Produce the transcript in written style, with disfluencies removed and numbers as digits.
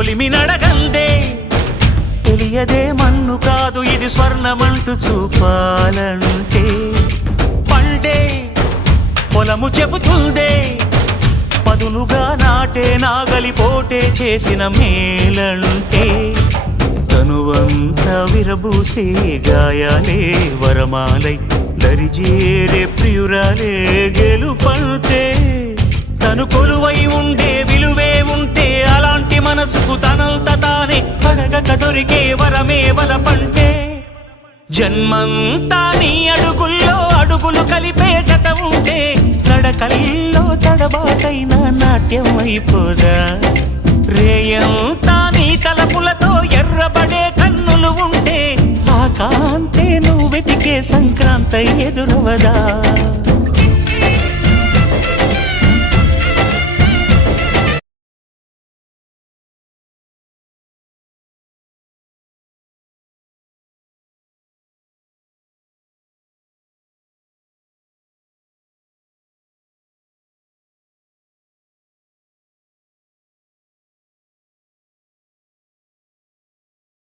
కొలిమి నడగందే తెలియదే మన్ను కాదు ఇది స్వర్ణమంటూ చూపాలంటే పండే పొలము చెబుతుందే పదునుగా నాటే నాగలిపోటే చేసిన మేలంటే తనువంతా విరబూసే గాయాలే వరమాలై దరిజేరే ప్రియురాలే గెలుపంటే తను కొలువై ఉండే విలువే ఉంటే అలాంటి మనసుకు తనంత తానే అడగక దొరికే వరమే వలపంటే జన్మంతా నీ అడుగుల్లో అడుగులు కలిపే జత ఉంటే నడకల్లో తడబాటైన నాట్యం అయిపోదా రేయంతా నీ తలపులతో ఎర్రబడే కన్నులు ఉంటే ఆ కాంతే నువ్వు వెతికే సంక్రాంతి ఎదురవదా